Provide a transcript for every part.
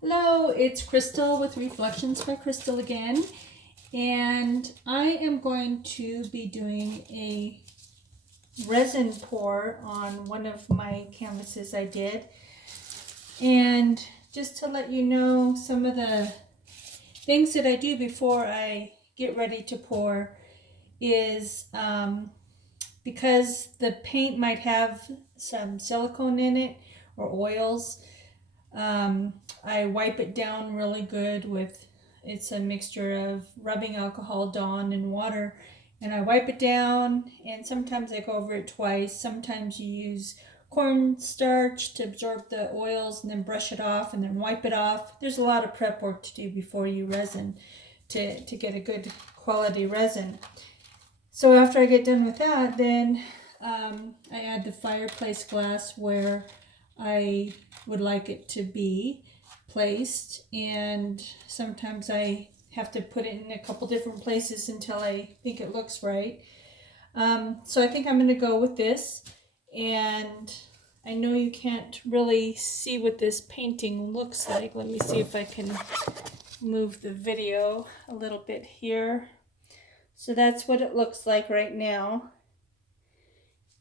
Hello, it's Crystal with Reflections by Crystal again, and I am going to be doing a resin pour on one of my canvases I did. And just to let you know some of the things that I do before I get ready to pour is because the paint might have some silicone in it or oils. I wipe it down really good with, it's a mixture of rubbing alcohol, Dawn, and water. And I wipe it down, and sometimes I go over it twice. Sometimes you use cornstarch to absorb the oils and then brush it off and then wipe it off. There's a lot of prep work to do before you resin to get a good quality resin. So after I get done with that, then I add the fireplace glass where I would like it to be placed, and sometimes I have to put it in a couple different places until I think it looks right. So I think I'm going to go with this, and I know you can't really see what this painting looks like. Let me see if I can move the video a little bit here. So that's what it looks like right now.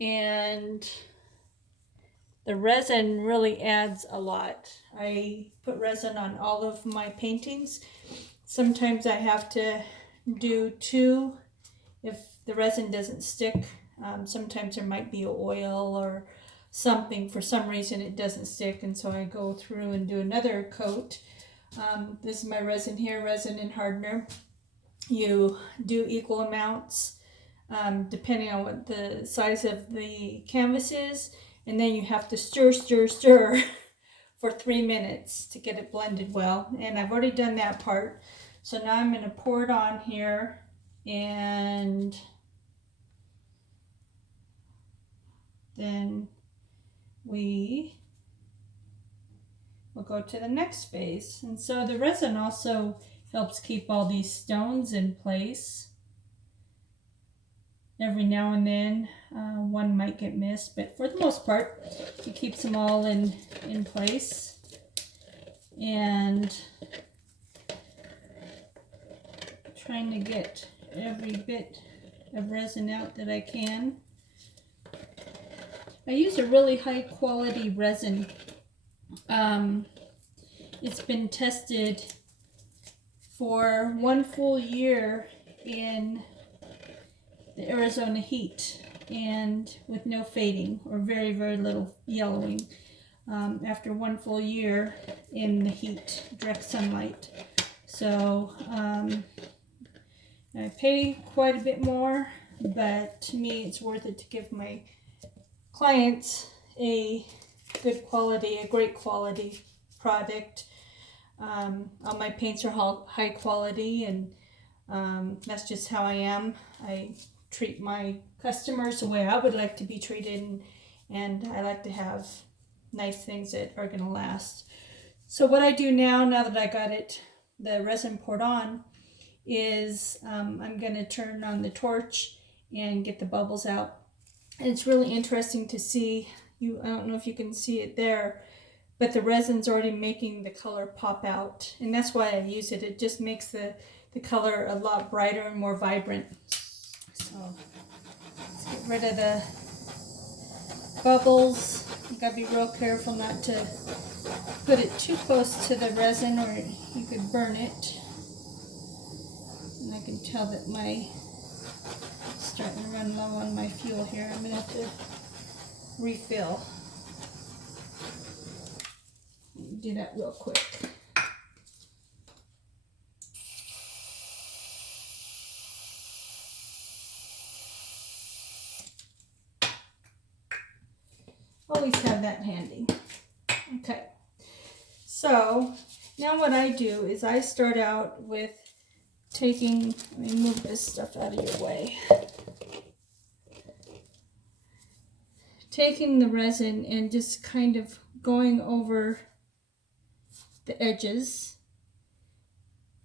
And the resin really adds a lot. I put resin on all of my paintings. Sometimes I have to do two if the resin doesn't stick. Sometimes there might be oil or something. For some reason it doesn't stick, and so I go through and do another coat. This is my resin here, resin and hardener. You do equal amounts depending on what the size of the canvas is, and then you have to stir for 3 minutes to get it blended well. And I've already done that part, so now I'm going to pour it on here, and then we will go to the next phase. And so the resin also helps keep all these stones in place. Every now and then one might get missed, but for the most part it keeps them all in place. And trying to get every bit of resin out that I can. I use a really high quality resin. It's been tested for 1 full year in the Arizona heat, and with no fading or very, very little yellowing after 1 full year in the heat, direct sunlight. So I pay quite a bit more, but to me it's worth it to give my clients a good quality, a great quality product. All my paints are high quality, and that's just how I am. I treat my customers the way I would like to be treated, and I like to have nice things that are going to last. So what I do now that I got the resin poured on, is I'm going to turn on the torch and get the bubbles out. And it's really interesting to see, I don't know if you can see it there, but the resin's already making the color pop out, and that's why I use it. It just makes the color a lot brighter and more vibrant. So let's get rid of the bubbles. You gotta be real careful not to put it too close to the resin, or you could burn it. And I can tell that starting to run low on my fuel here. I'm gonna have to refill. Do that real quick. Always have that handy. Okay, so now what I do is I start out with taking, let me move this stuff out of your way. Taking the resin and just kind of going over the edges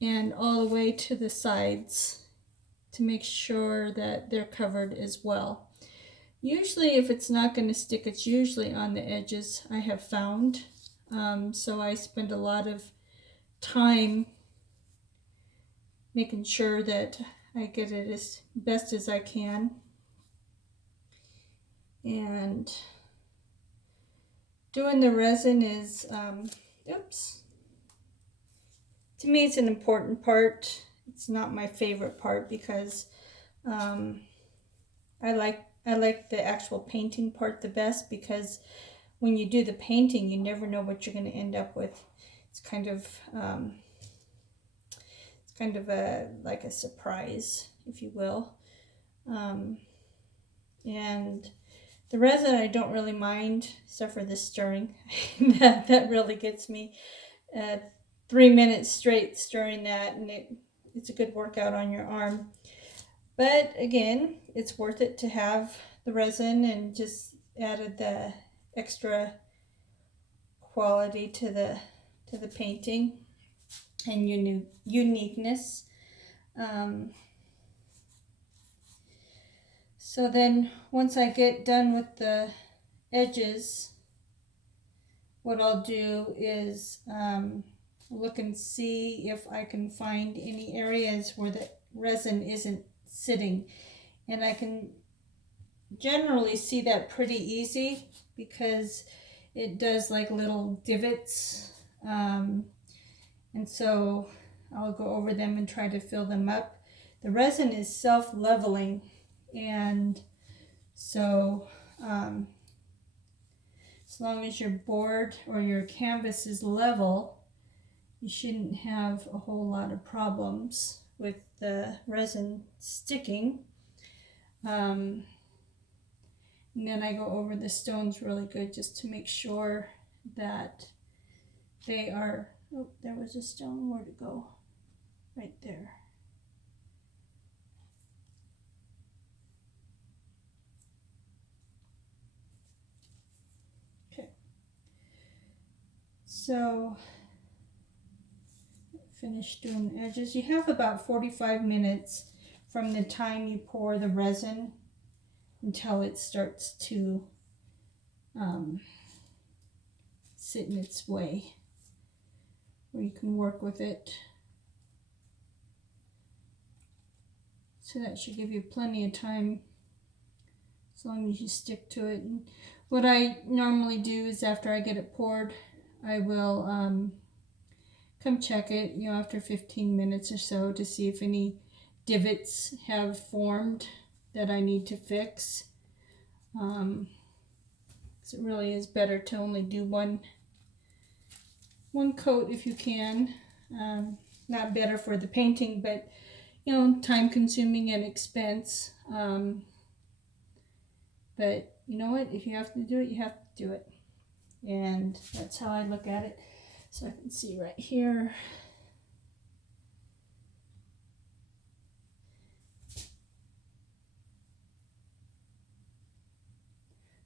and all the way to the sides to make sure that they're covered as well. Usually if it's not going to stick, it's usually on the edges, I have found. So I spend a lot of time making sure that I get it as best as I can. And doing the resin is, to me it's an important part. It's not my favorite part because I like the actual painting part the best, because when you do the painting, you never know what you're going to end up with. It's kind of like a surprise, if you will. And the resin I don't really mind, except for the stirring. that really gets me. 3 minutes straight stirring that, and it's a good workout on your arm. But again, it's worth it to have the resin, and just added the extra quality to the painting and uniqueness. So then once I get done with the edges, what I'll do is look and see if I can find any areas where the resin isn't sitting. And I can generally see that pretty easy, because it does like little divots. And so I'll go over them and try to fill them up. The resin is self-leveling, and so as long as your board or your canvas is level, you shouldn't have a whole lot of problems with the resin sticking. And then I go over the stones really good, just to make sure that they are, oh, there was a stone, where'd it go? Right there. Okay. So, finish doing the edges. You have about 45 minutes from the time you pour the resin until it starts to sit in its way, where you can work with it. So that should give you plenty of time, as long as you stick to it. And what I normally do is, after I get it poured, I will come check it, after 15 minutes or so, to see if any divots have formed that I need to fix. So it really is better to only do one coat if you can. Not better for the painting, but time consuming and expense. But you know what? If you have to do it, you have to do it. And that's how I look at it. So I can see right here.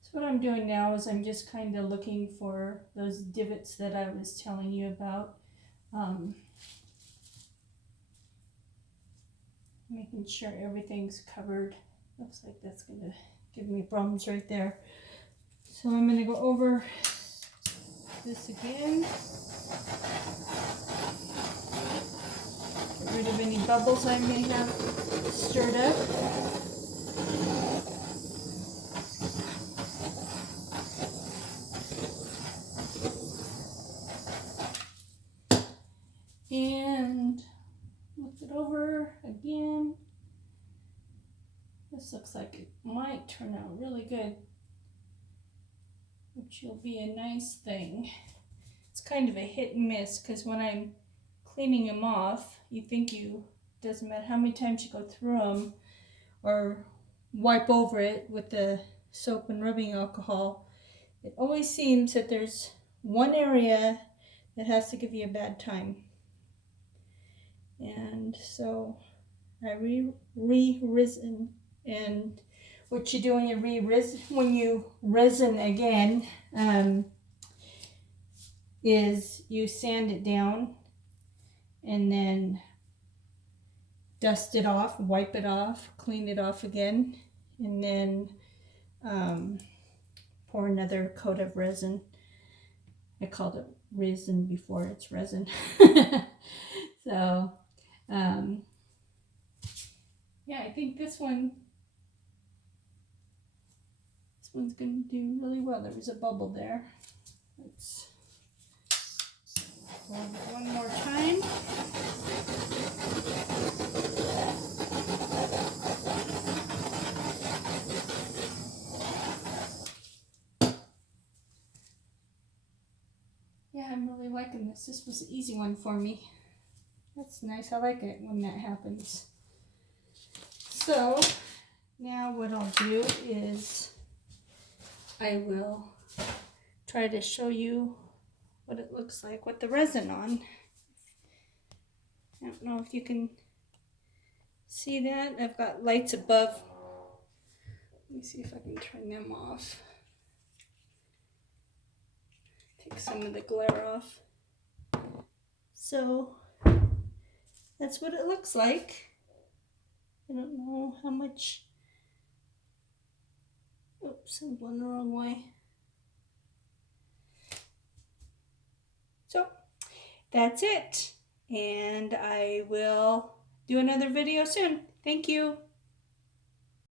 So what I'm doing now is I'm just kind of looking for those divots that I was telling you about. Making sure everything's covered. Looks like that's going to give me problems right there. So I'm going to go over this again. Get rid of any bubbles I may have stirred up. And look it over again. This looks like it might turn out really good, which will be a nice thing. It's kind of a hit and miss, because when I'm cleaning them off, you think doesn't matter how many times you go through them or wipe over it with the soap and rubbing alcohol, it always seems that there's one area that has to give you a bad time. And so I re-resin, and what you do when you resin again, is you sand it down and then dust it off, wipe it off, clean it off again, and then pour another coat of resin. I called it risen before it's resin. So, yeah, I think this one's going to do really well. There was a bubble there. Let's rub it one more time. Yeah, I'm really liking this. This was an easy one for me. That's nice. I like it when that happens. So now what I'll do is I will try to show you what it looks like with the resin on. I don't know if you can see that. I've got lights above. Let me see if I can turn them off. Take some of the glare off. So that's what it looks like. I don't know how much. Oops, I'm going the wrong way. So that's it. And I will do another video soon. Thank you.